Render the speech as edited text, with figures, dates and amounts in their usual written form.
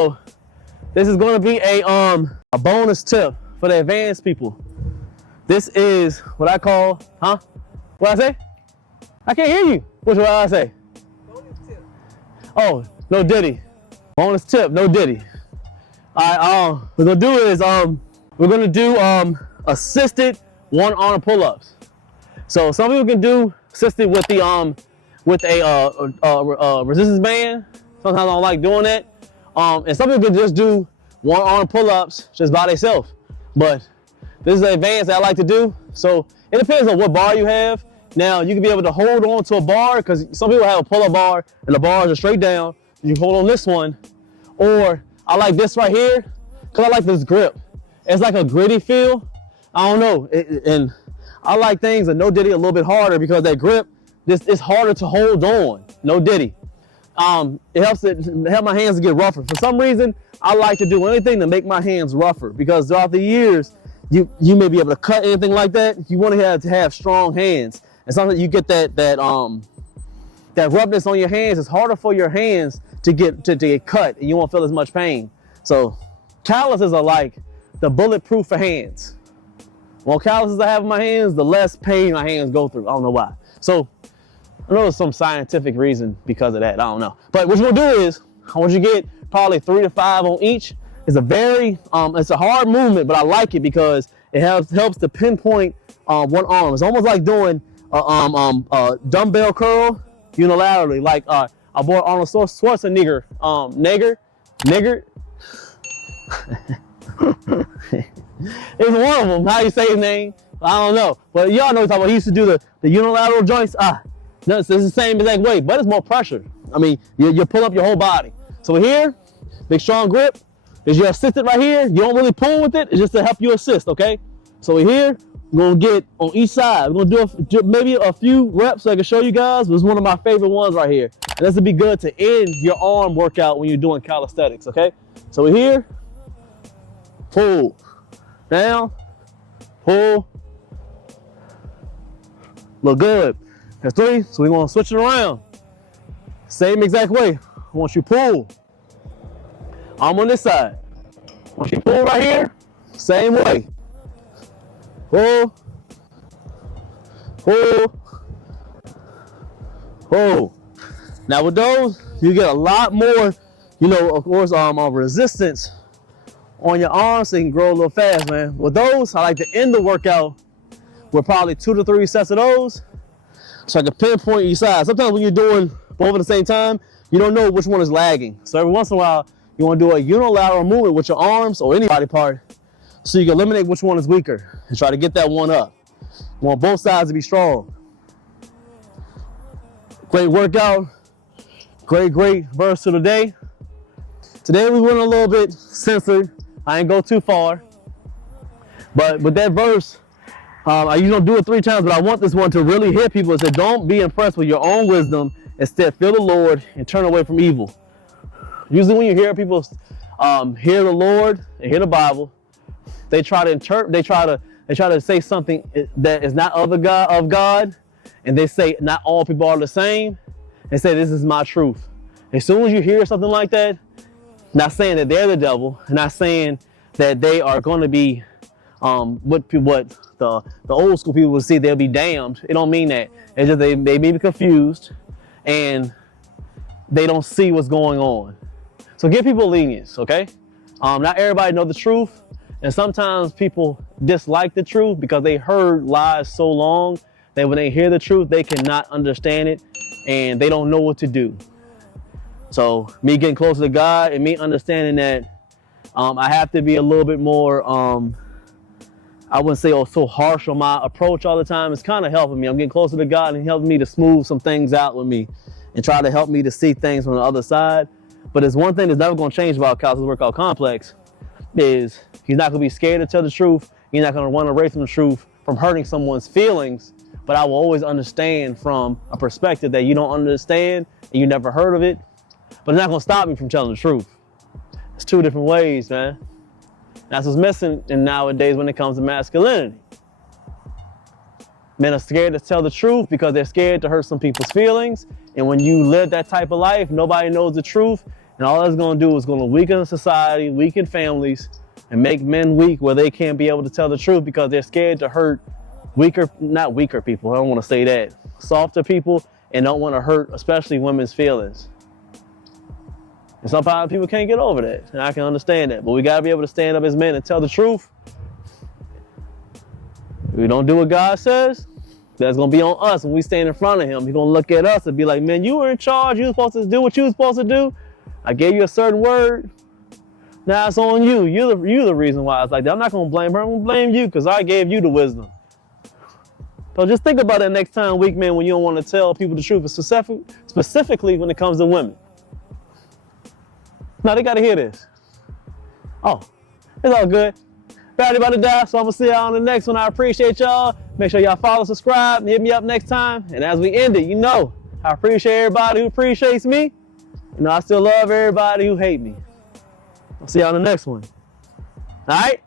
So this is going to be a bonus tip for the advanced people. This is what I call, what I say? I can't hear you. What I say? Bonus tip. Oh, no diddy. Bonus tip, no diddy. All right, what we're gonna do is we're gonna do assisted one-arm pull-ups. So some people can do assisted with the resistance band. Sometimes I don't like doing that. And some people can just do one-arm pull-ups just by themselves. But this is the advanced that I like to do. So it depends on what bar you have. Now you can be able to hold on to a bar, because some people have a pull-up bar and the bars are straight down. You hold on this one, or I like this right here because I like this grip. It's like a gritty feel. I don't know, and I like things that no diddy a little bit harder because that grip, it's harder to hold on. No diddy. It helps my hands to get rougher. For some reason, I like to do anything to make my hands rougher, because throughout the years, you may be able to cut anything like that. You want to have strong hands, and sometimes you get that roughness on your hands. It's harder for your hands to get cut, and you won't feel as much pain. So calluses are like the bulletproof for hands. The more calluses I have in my hands, the less pain my hands go through. I don't know why. So I know there's some scientific reason because of that. I don't know. But what you're gonna do is, I want you to get probably 3 to 5 on each. It's a very, it's a hard movement, but I like it because it helps to pinpoint one arm. It's almost like doing a dumbbell curl unilaterally, like our boy Arnold Schwarzenegger, nigger. It's one of them. How you say his name? I don't know. But y'all know what I'm talking about. He used to do the unilateral joints. No, it's the same exact way, but it's more pressure. I mean, you pull up your whole body. So here, big strong grip. Is your assistant right here. You don't really pull with it. It's just to help you assist, okay? So here, we're gonna get on each side. We're gonna do maybe a few reps so I can show you guys. But it's one of my favorite ones right here. And this would be good to end your arm workout when you're doing calisthenics, okay? So we're here, pull, down, pull. Look good. That's 3, so we're gonna switch it around. Same exact way. Once you pull, arm on this side. Once you pull right here, same way. Pull, pull, pull. Now with those, you get a lot more, of course, resistance on your arms so you can grow a little fast, man. With those, I like to end the workout with probably 2 to 3 sets of those, so I can pinpoint each side. Sometimes when you're doing both at the same time, you don't know which one is lagging. So every once in a while, you want to do a unilateral movement with your arms or any body part so you can eliminate which one is weaker and try to get that one up. You want both sides to be strong. Great workout. Great verse of the day. Today we went a little bit censored. I ain't go too far. But with that verse, I usually don't do it 3 times, but I want this one to really hit people and say, don't be impressed with your own wisdom. Instead, fear the Lord and turn away from evil. Usually when you hear people hear the Lord and hear the Bible, they try to interpret, they try to say something that is not of God, and they say not all people are the same, and say this is my truth. As soon as you hear something like that, not saying that they're the devil, not saying that they are going to be what the old school people would say they'll be damned. It don't mean that. It's just they may be confused and they don't see what's going on. So give people lenience, okay? Not everybody knows the truth, and sometimes people dislike the truth because they heard lies so long that when they hear the truth, they cannot understand it and they don't know what to do. So me getting closer to God and me understanding that I have to be a little bit more, I wouldn't say so harsh on my approach all the time. It's kind of helping me. I'm getting closer to God and helping me to smooth some things out with me and try to help me to see things from the other side. But there's one thing that's never going to change about Calisthenics Workout Complex is he's not going to be scared to tell the truth. He's not going to run away from the truth, from hurting someone's feelings. But I will always understand from a perspective that you don't understand and you never heard of it. But it's not going to stop me from telling the truth. It's 2 different ways, man. That's what's missing in nowadays when it comes to masculinity. Men are scared to tell the truth because they're scared to hurt some people's feelings. And when you live that type of life, nobody knows the truth. And all that's gonna do is gonna weaken society, weaken families, and make men weak where they can't be able to tell the truth because they're scared to hurt not weaker people, I don't wanna say that, softer people, and don't wanna hurt, especially women's feelings. And sometimes people can't get over that, and I can understand that, but we gotta be able to stand up as men and tell the truth. If we don't do what God says, that's gonna be on us when we stand in front of him. He's gonna look at us and be like, man, you were in charge, you were supposed to do what you were supposed to do. I gave you a certain word, now it's on you. You're the reason why it's like that. I'm not gonna blame her, I'm gonna blame you because I gave you the wisdom. So just think about it next time, weak men, when you don't want to tell people the truth, specifically when it comes to women. No, they gotta hear this. Oh, it's all good. Battery about to die, so I'm gonna see y'all on the next one. I appreciate y'all. Make sure y'all follow, subscribe, and hit me up next time. And as we end it, you know, I appreciate everybody who appreciates me. You know, I still love everybody who hate me. I'll see y'all on the next one. All right?